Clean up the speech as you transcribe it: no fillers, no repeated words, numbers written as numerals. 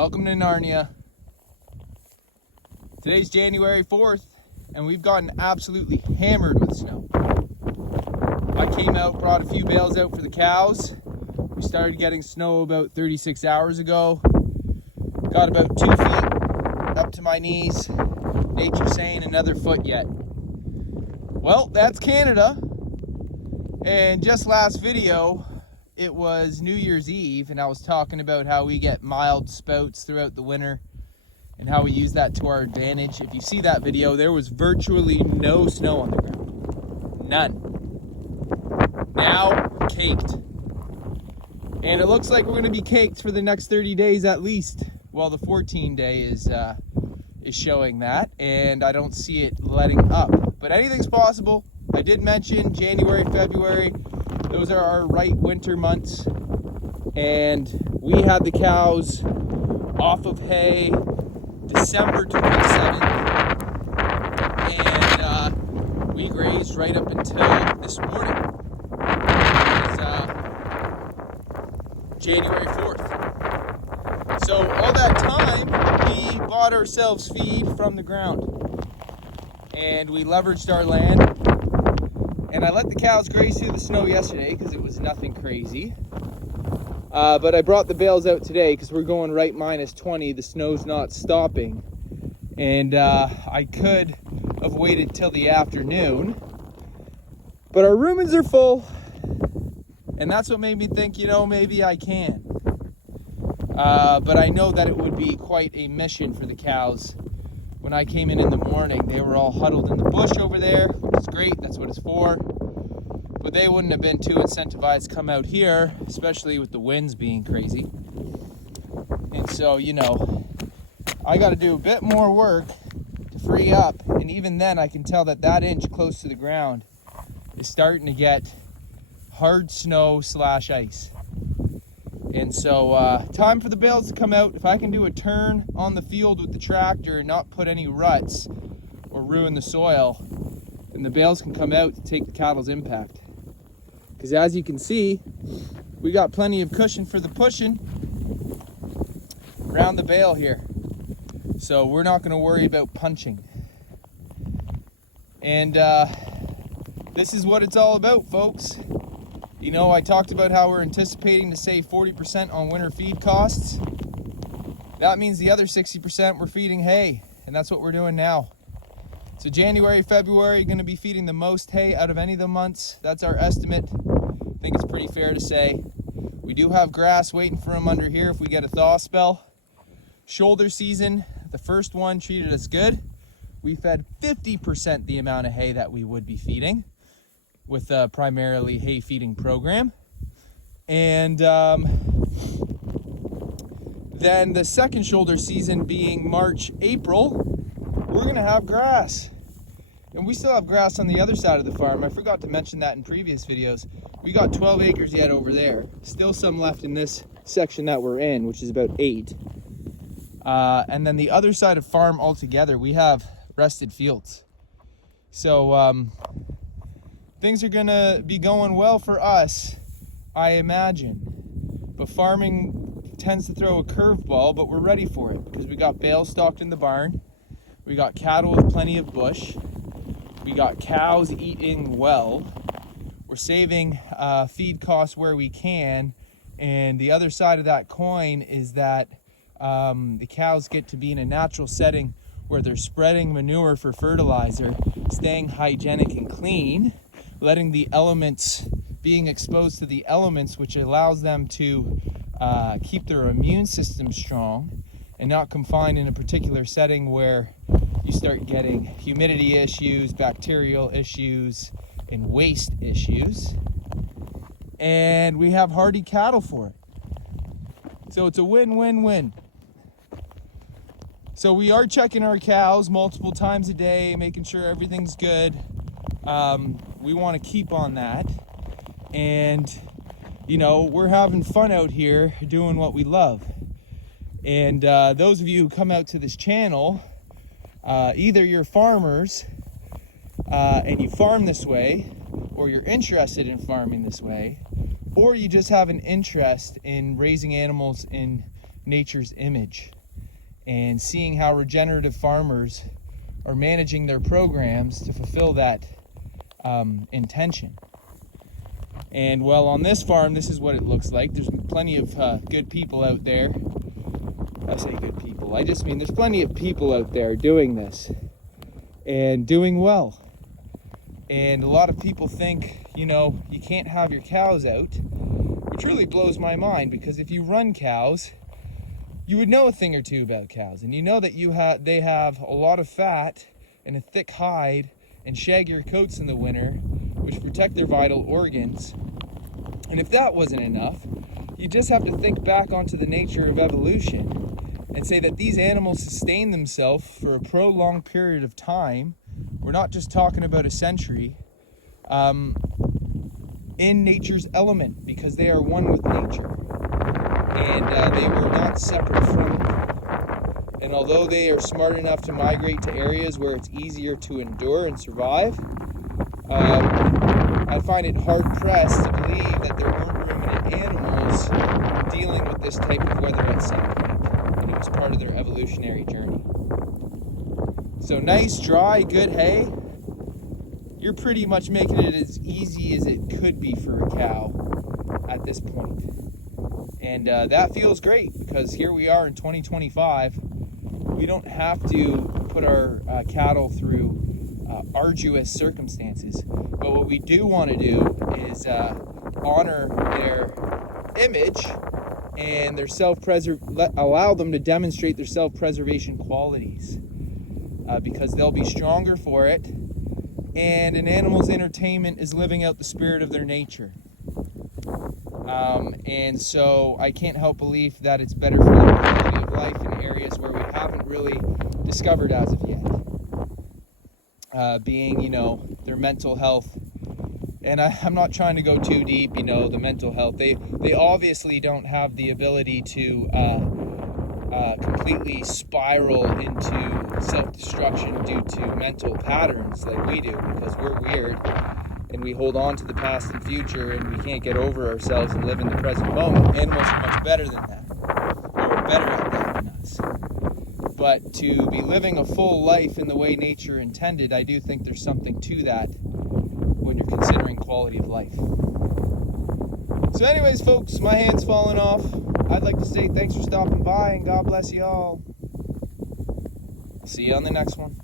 Welcome to Narnia. Today's January 4th, and we've gotten absolutely hammered with snow. I came out, brought a few bales out for the cows. We started getting snow about 36 hours ago. Got about 2 feet up to my knees. Nature's saying another foot yet. Well, that's Canada. And just last video, it was New Year's Eve, and I was talking about how we get mild spouts throughout the winter and how we use that to our advantage. If you see that video, there was virtually no snow on the ground. None. Now, caked. And it looks like we're going to be caked for the next 30 days at least. Well, the 14-day is showing that, and I don't see it letting up. But anything's possible. I did mention January, February. Those are our right winter months, and we had the cows off of hay December 27th, and we grazed right up until this morning. It was January 4th. So all that time, we bought ourselves feed from the ground, and we leveraged our land. And I let the cows graze through the snow yesterday because it was nothing crazy. But I brought the bales out today because we're going right -20. The snow's not stopping. And I could have waited till the afternoon. But our rumens are full. And that's what made me think, maybe I can. But I know that it would be quite a mission for the cows. When I came in the morning, they were all huddled in the bush over there, which is great, that's what it's for. But they wouldn't have been too incentivized to come out here, especially with the winds being crazy. And so, I got to do a bit more work to free up. And even then, I can tell that that inch close to the ground is starting to get hard snow / ice. And so, time for the bales to come out. If I can do a turn on the field with the tractor and not put any ruts or ruin the soil, then the bales can come out to take the cattle's impact. Because as you can see, we got plenty of cushion for the pushing around the bale here. So we're not going to worry about punching. And this is what it's all about, folks. I talked about how we're anticipating to save 40% on winter feed costs. That means the other 60% we're feeding hay, and that's what we're doing now. So January, February, going to be feeding the most hay out of any of the months. That's our estimate. I think it's pretty fair to say. We do have grass waiting for them under here if we get a thaw spell. Shoulder season, the first one treated us good. We fed 50% the amount of hay that we would be feeding, with a primarily hay feeding program. And then the second shoulder season being March, April, we're gonna have grass. And we still have grass on the other side of the farm. I forgot to mention that in previous videos. We got 12 acres yet over there. Still some left in this section that we're in, which is about 8. And then the other side of farm altogether, we have rested fields. So, things are gonna be going well for us, I imagine. But farming tends to throw a curveball, but we're ready for it because we got bales stocked in the barn. We got cattle with plenty of bush. We got cows eating well. We're saving feed costs where we can. And the other side of that coin is that the cows get to be in a natural setting where they're spreading manure for fertilizer, staying hygienic and clean, letting the elements, being exposed to the elements, which allows them to keep their immune system strong and not confined in a particular setting where you start getting humidity issues, bacterial issues, and waste issues. And we have hardy cattle for it. So it's a win-win-win. So we are checking our cows multiple times a day, making sure everything's good. We want to keep on that. And, we're having fun out here doing what we love. And those of you who come out to this channel, either you're farmers and you farm this way, or you're interested in farming this way, or you just have an interest in raising animals in nature's image, and seeing how regenerative farmers are managing their programs to fulfill that intention. And well, on this farm, this is what it looks like. There's plenty of good people out there. I say good people, I just mean there's plenty of people out there doing this and doing well. And a lot of people think, you know, you can't have your cows out, which really blows my mind, because if you run cows, you would know a thing or two about cows, and you know that they have a lot of fat and a thick hide and shaggier coats in the winter, which protect their vital organs. And if that wasn't enough, you just have to think back onto the nature of evolution and say that these animals sustain themselves for a prolonged period of time. We're not just talking about a century, in nature's element, because they are one with nature, and they were not separate from it. And although they are smart enough to migrate to areas where it's easier to endure and survive, I find it hard-pressed to believe that there weren't ruminant animals dealing with this type of weather at some point, and it was part of their evolutionary journey. So nice, dry, good hay. You're pretty much making it as easy as it could be for a cow at this point. And that feels great, because here we are in 2025. We don't have to put our cattle through arduous circumstances. But what we do want to do is honor their image and their allow them to demonstrate their self-preservation qualities, because they'll be stronger for it, and an animal's entertainment is living out the spirit of their nature. And so I can't help believe that it's better for their quality of life in areas where we haven't really discovered as of yet. Being, you know, their mental health. And I'm not trying to go too deep, you know, the mental health. They obviously don't have the ability to completely spiral into self-destruction due to mental patterns like we do, because we're weird and we hold on to the past and future, and we can't get over ourselves and live in the present moment. Animals are much better than that. They're better at that than us. But to be living a full life in the way nature intended, I do think there's something to that when you're considering quality of life. So anyways, folks, my hand's falling off. I'd like to say thanks for stopping by, and God bless you all. I'll see you on the next one.